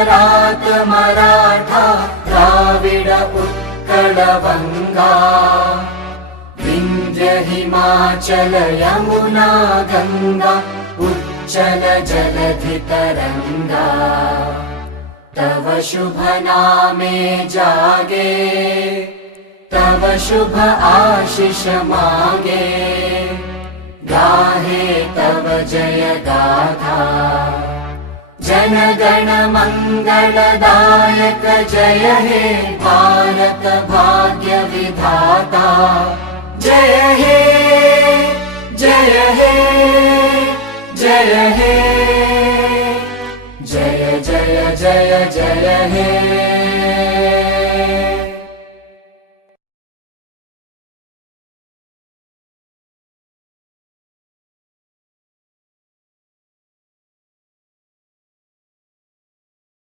गुजरात मराठा द्राविड उत्कल वंगा विंध्य हिमाचल यमुना गंगा उच्चल जलधि तरंगा तव शुभ नामे जागे तव शुभ आशीष मागे गाहे तव जय गाथा जन गण मंगलदायक जय हे भारत भाग्य विधाता जय हे जय हे जय हे जय जय जय जय हे।